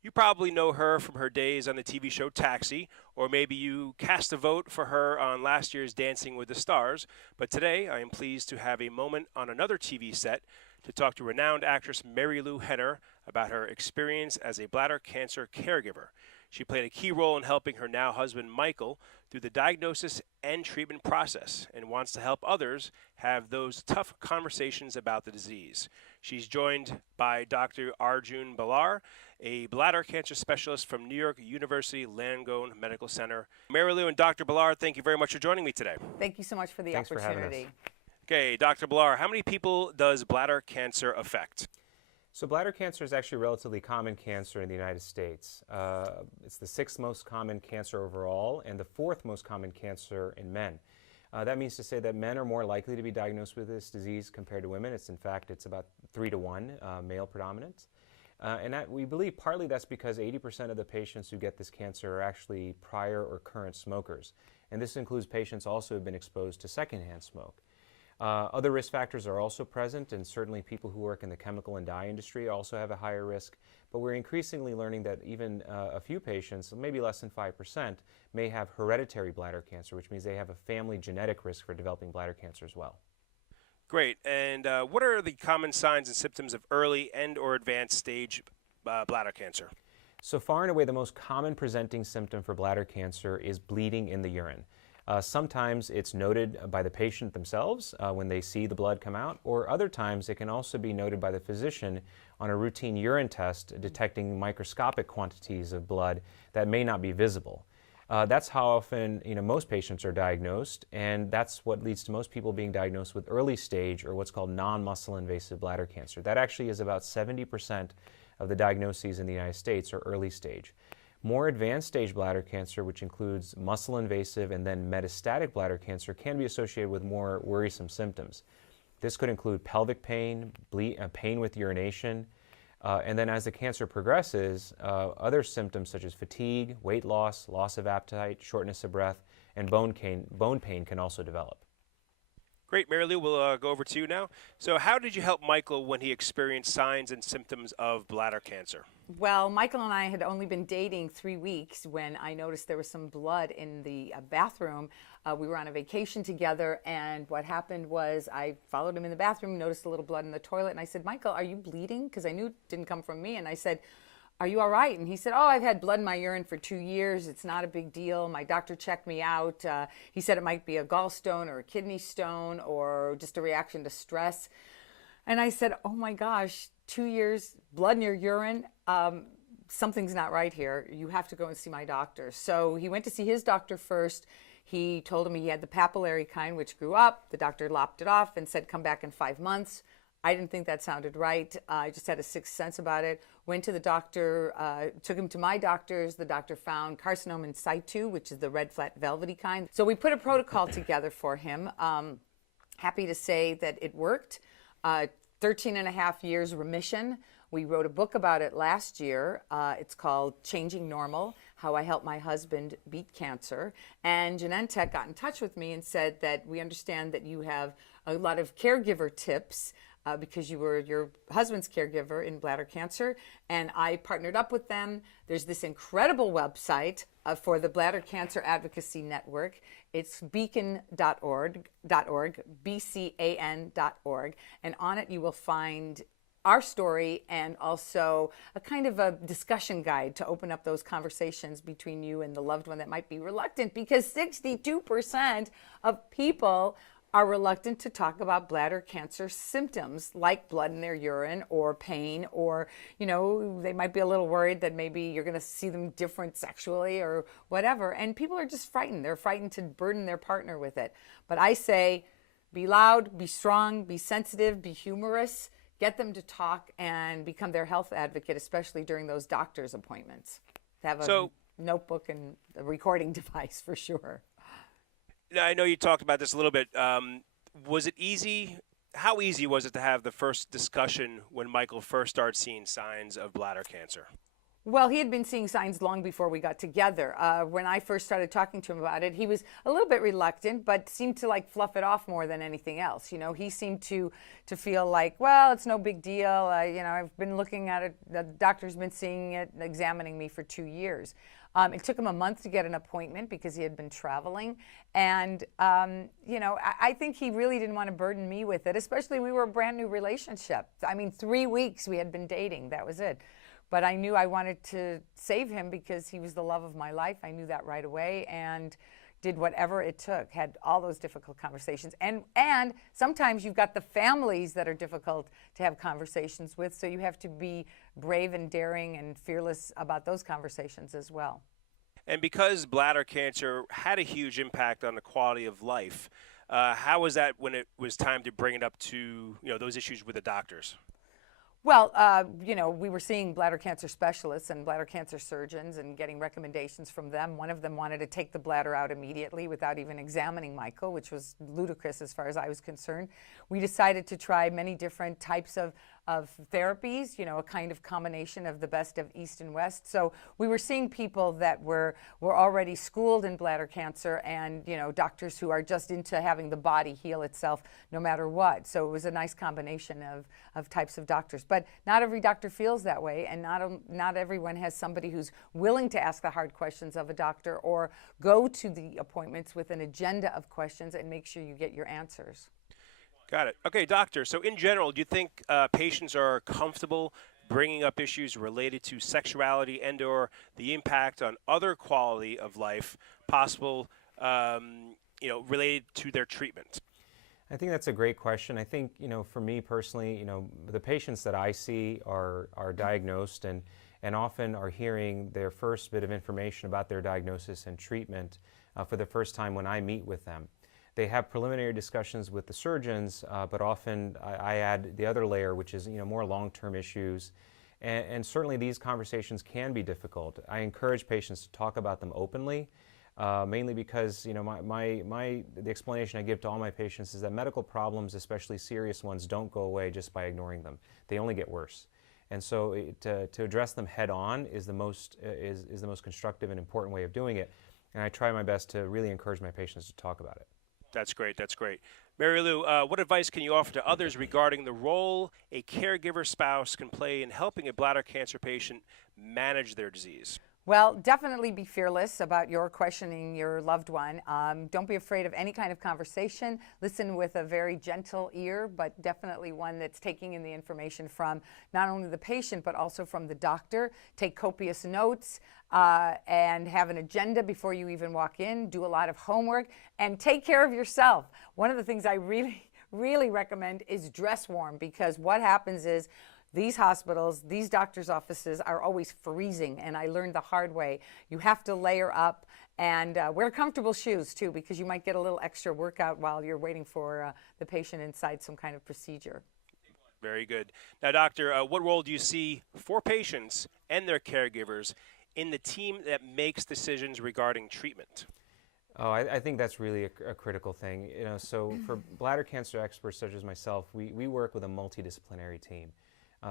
You probably know her from her days on the TV show Taxi, or maybe you cast a vote for her on last year's Dancing with the Stars. But today, I am pleased to have a moment on another TV set to talk to renowned actress Marilu Henner about her experience as a bladder cancer caregiver. She played a key role in helping her now husband Michael through the diagnosis and treatment process and wants to help others have those tough conversations about the disease. She's joined by Dr. Arjun Balar, a bladder cancer specialist from New York University Langone Medical Center. Marilu and Dr. Balar, thank you very much for joining me today. Thank you so much for the Thanks for having us. opportunity. Okay, Dr. Balar, how many people does bladder cancer affect? So bladder cancer is actually a relatively common cancer in the United States. It's the sixth most common cancer overall and the fourth most common cancer in men. That means to say that men are more likely to be diagnosed with this disease compared to women. In fact, it's about 3 to 1, male predominant. We believe partly that's because 80% of the patients who get this cancer are actually prior or current smokers. And this includes patients also who have been exposed to secondhand smoke. Other risk factors are also present, and certainly people who work in the chemical and dye industry also have a higher risk. But we're increasingly learning that even a few patients, maybe less than 5%, may have hereditary bladder cancer, which means they have a family genetic risk for developing bladder cancer as well. Great. And what are the common signs and symptoms of early and or advanced stage bladder cancer? So far and away, the most common presenting symptom for bladder cancer is bleeding in the urine. Sometimes it's noted by the patient themselves when they see the blood come out, or other times it can also be noted by the physician on a routine urine test detecting microscopic quantities of blood that may not be visible. That's how often most patients are diagnosed, and that's what leads to most people being diagnosed with early stage or what's called non-muscle invasive bladder cancer. That actually is about 70% of the diagnoses in the United States are early stage. More advanced stage bladder cancer, which includes muscle invasive and then metastatic bladder cancer, can be associated with more worrisome symptoms. This could include pelvic pain, pain with urination, and then as the cancer progresses, other symptoms such as fatigue, weight loss, loss of appetite, shortness of breath, and bone pain can also develop. Great, Marilu, we'll go over to you now. So how did you help Michael when he experienced signs and symptoms of bladder cancer? Well, Michael and I had only been dating 3 weeks when I noticed there was some blood in the bathroom. We were on a vacation together, and what happened was I followed him in the bathroom, noticed a little blood in the toilet, and I said, Michael, are you bleeding? Because I knew it didn't come from me. And I said, are you all right? And he said, oh, I've had blood in my urine for 2 years. It's not a big deal. My doctor checked me out. He said it might be a gallstone or a kidney stone or just a reaction to stress. And I said, oh my gosh, 2 years, blood in your urine. Something's not right here. You have to go and see my doctor. So he went to see his doctor first. He told him he had the papillary kind, which grew up. The doctor lopped it off and said, come back in 5 months. I didn't think that sounded right. I just had a sixth sense about it. Went to the doctor, took him to my doctor's. The doctor found carcinoma in situ, which is the red, flat, velvety kind. So we put a protocol together for him. Happy to say that it worked. 13 and a half years remission. We wrote a book about it last year. It's called Changing Normal, How I Helped My Husband Beat Cancer. And Genentech got in touch with me and said that we understand that you have a lot of caregiver tips because you were your husband's caregiver in bladder cancer. And I partnered up with them. There's this incredible website for the Bladder Cancer Advocacy Network. It's beacon.org, BCAN.org. And on it you will find our story and also a kind of a discussion guide to open up those conversations between you and the loved one that might be reluctant, because 62% of people are reluctant to talk about bladder cancer symptoms like blood in their urine or pain, or, they might be a little worried that maybe you're going to see them different sexually or whatever. And people are just frightened. They're frightened to burden their partner with it. But I say, be loud, be strong, be sensitive, be humorous, get them to talk and become their health advocate, especially during those doctor's appointments. Have a notebook and a recording device for sure. I know you talked about this a little bit. Was it easy? How easy was it to have the first discussion when Michael first started seeing signs of bladder cancer? Well, he had been seeing signs long before we got together. When I first started talking to him about it, he was a little bit reluctant, but seemed to like fluff it off more than anything else. You know, he seemed to feel like, well, it's no big deal. You know, I've been looking at it. The doctor's been seeing it, examining me for 2 years. It took him a month to get an appointment because he had been traveling. And, you know, I think he really didn't want to burden me with it, especially we were a brand new relationship. I mean, 3 weeks we had been dating. That was it. But I knew I wanted to save him because he was the love of my life. I knew that right away and did whatever it took, had all those difficult conversations. And sometimes you've got the families that are difficult to have conversations with, so you have to be brave and daring and fearless about those conversations as well. And because bladder cancer had a huge impact on the quality of life, how was that when it was time to bring it up to those issues with the doctors? Well, you know, we were seeing bladder cancer specialists and bladder cancer surgeons and getting recommendations from them. One of them wanted to take the bladder out immediately without even examining Michael, which was ludicrous as far as I was concerned. We decided to try many different types of therapies, you know, a kind of combination of the best of East and West. So we were seeing people that were already schooled in bladder cancer and, you know, doctors who are just into having the body heal itself no matter what. So it was a nice combination of types of doctors. But not every doctor feels that way, and not everyone has somebody who's willing to ask the hard questions of a doctor or go to the appointments with an agenda of questions and make sure you get your answers. Got it. Okay, doctor. So in general, do you think patients are comfortable bringing up issues related to sexuality and/or the impact on other quality of life possible, related to their treatment? I think that's a great question. I think, for me personally, the patients that I see are diagnosed and often are hearing their first bit of information about their diagnosis and treatment for the first time when I meet with them. They have preliminary discussions with the surgeons, but often I add the other layer, which is more long-term issues. And certainly these conversations can be difficult. I encourage patients to talk about them openly, mainly because the explanation I give to all my patients is that medical problems, especially serious ones, don't go away just by ignoring them. They only get worse. And so to address them head on is the most constructive and important way of doing it. And I try my best to really encourage my patients to talk about it. That's great. That's great. Marilu, what advice can you offer to others regarding the role a caregiver spouse can play in helping a bladder cancer patient manage their disease? Well, definitely be fearless about your questioning your loved one. Don't be afraid of any kind of conversation. Listen with a very gentle ear, but definitely one that's taking in the information from not only the patient, but also from the doctor. Take copious notes and have an agenda before you even walk in. Do a lot of homework and take care of yourself. One of the things I really recommend is dress warm, because what happens is these hospitals, these doctors' offices are always freezing, and I learned the hard way. You have to layer up and wear comfortable shoes, too, because you might get a little extra workout while you're waiting for the patient inside some kind of procedure. Very good. Now, doctor, what role do you see for patients and their caregivers in the team that makes decisions regarding treatment? Oh, I think that's really a critical thing. So for bladder cancer experts such as myself, we work with a multidisciplinary team.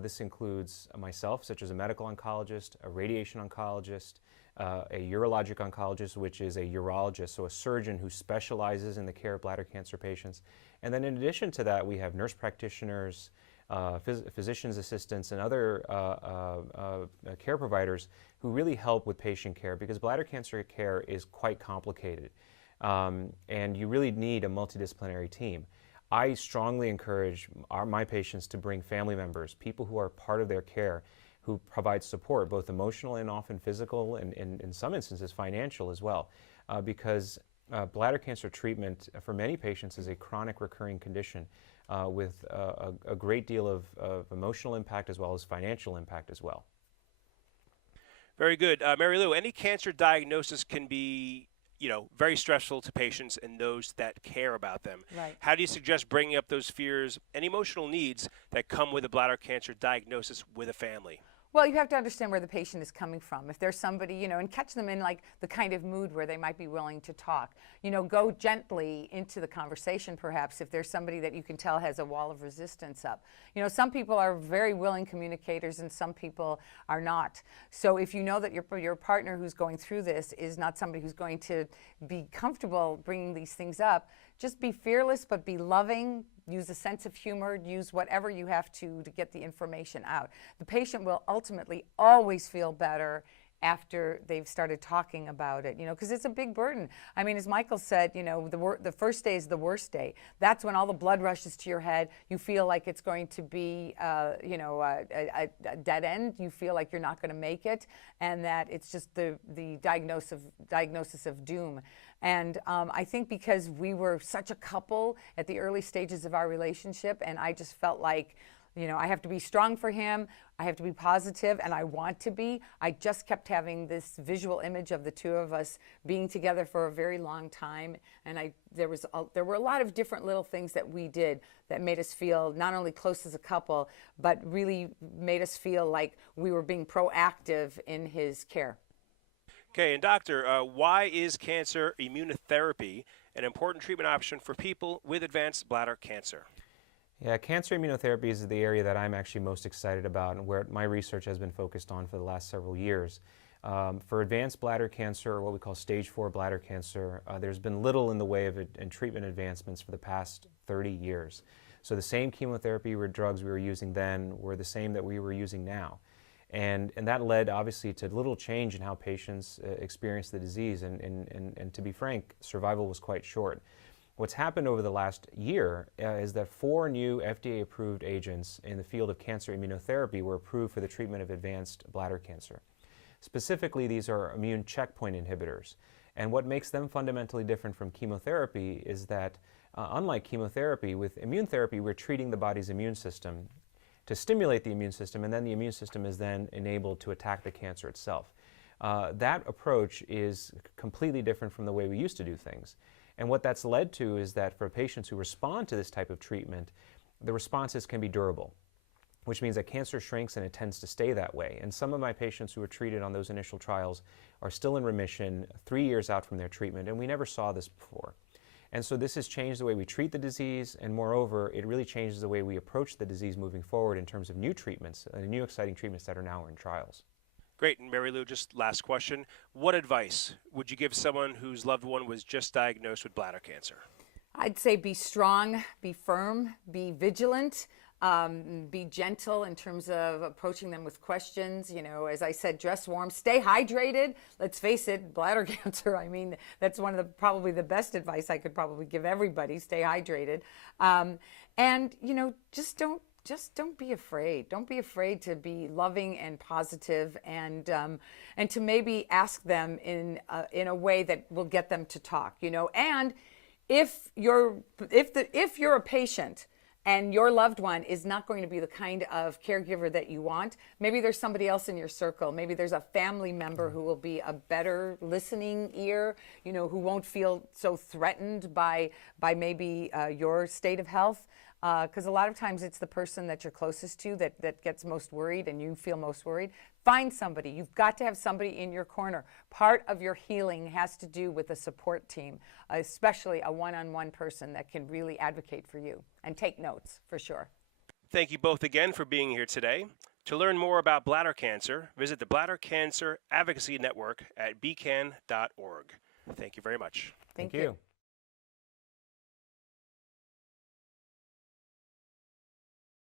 This includes myself, such as a medical oncologist, a radiation oncologist, a urologic oncologist, which is a urologist, so a surgeon who specializes in the care of bladder cancer patients. And then in addition to that, we have nurse practitioners, physician's assistants, and other care providers who really help with patient care, because bladder cancer care is quite complicated. And you really need a multidisciplinary team. I strongly encourage my patients to bring family members, people who are part of their care, who provide support, both emotional and often physical, and in some instances financial as well, because bladder cancer treatment for many patients is a chronic recurring condition with a great deal of emotional impact as well as financial impact as well. Very good. Marilu, any cancer diagnosis can be very stressful to patients and those that care about them. Right. How do you suggest bringing up those fears and emotional needs that come with a bladder cancer diagnosis with a family? Well, you have to understand where the patient is coming from. If there's somebody, you know, and catch them in like the kind of mood where they might be willing to talk. You know, go gently into the conversation perhaps if there's somebody that you can tell has a wall of resistance up. You know, some people are very willing communicators and some people are not. So if you know that your partner who's going through this is not somebody who's going to be comfortable bringing these things up, just be fearless but be loving. Use a sense of humor, use whatever you have to get the information out. The patient will ultimately always feel better after they've started talking about it, you know, because it's a big burden. I mean, as Michael said, you know, the first day is the worst day. That's when all the blood rushes to your head. You feel like it's going to be, you know, a dead end. You feel like you're not going to make it, and that it's just the diagnosis of doom. And I think because we were such a couple at the early stages of our relationship, and I just felt like, you know, I have to be strong for him, I have to be positive, and I want to be. I just kept having this visual image of the two of us being together for a very long time, and there were a lot of different little things that we did that made us feel not only close as a couple, but really made us feel like we were being proactive in his care. Okay, and doctor, why is cancer immunotherapy an important treatment option for people with advanced bladder cancer? Yeah, cancer immunotherapy is the area that I'm actually most excited about and where my research has been focused on for the last several years. For advanced bladder cancer, or what we call stage 4 bladder cancer, there's been little in the way of treatment advancements for the past 30 years. So the same chemotherapy or drugs we were using then were the same that we were using now. And that led, obviously, to little change in how patients experience the disease. And to be frank, survival was quite short. What's happened over the last year is that 4 new FDA-approved agents in the field of cancer immunotherapy were approved for the treatment of advanced bladder cancer. Specifically, these are immune checkpoint inhibitors. And what makes them fundamentally different from chemotherapy is that, unlike chemotherapy, with immune therapy, we're treating the body's immune system to stimulate the immune system, and then the immune system is then enabled to attack the cancer itself. That approach is completely different from the way we used to do things. And what that's led to is that for patients who respond to this type of treatment, the responses can be durable, which means that cancer shrinks and it tends to stay that way. And some of my patients who were treated on those initial trials are still in remission 3 years out from their treatment, and we never saw this before. And so this has changed the way we treat the disease, and moreover, it really changes the way we approach the disease moving forward in terms of new treatments, new exciting treatments that are now in trials. Great. And Marilu, just last question. What advice would you give someone whose loved one was just diagnosed with bladder cancer? I'd say be strong, be firm, be vigilant, be gentle in terms of approaching them with questions. You know, as I said, dress warm, stay hydrated. Let's face it, bladder cancer, I mean, that's one of probably the best advice I could probably give everybody, stay hydrated. And, you know, just don't be afraid. Don't be afraid to be loving and positive, and to maybe ask them in a way that will get them to talk, you know. And if you're a patient and your loved one is not going to be the kind of caregiver that you want, maybe there's somebody else in your circle. Maybe there's a family member who will be a better listening ear, you know, who won't feel so threatened by maybe your state of health. Because a lot of times it's the person that you're closest to that gets most worried, and you feel most worried. Find somebody. You've got to have somebody in your corner. Part of your healing has to do with a support team, especially a one-on-one person that can really advocate for you and take notes, for sure. Thank you both again for being here today. To learn more about bladder cancer, visit the Bladder Cancer Advocacy Network at bcan.org. Thank you very much. Thank you.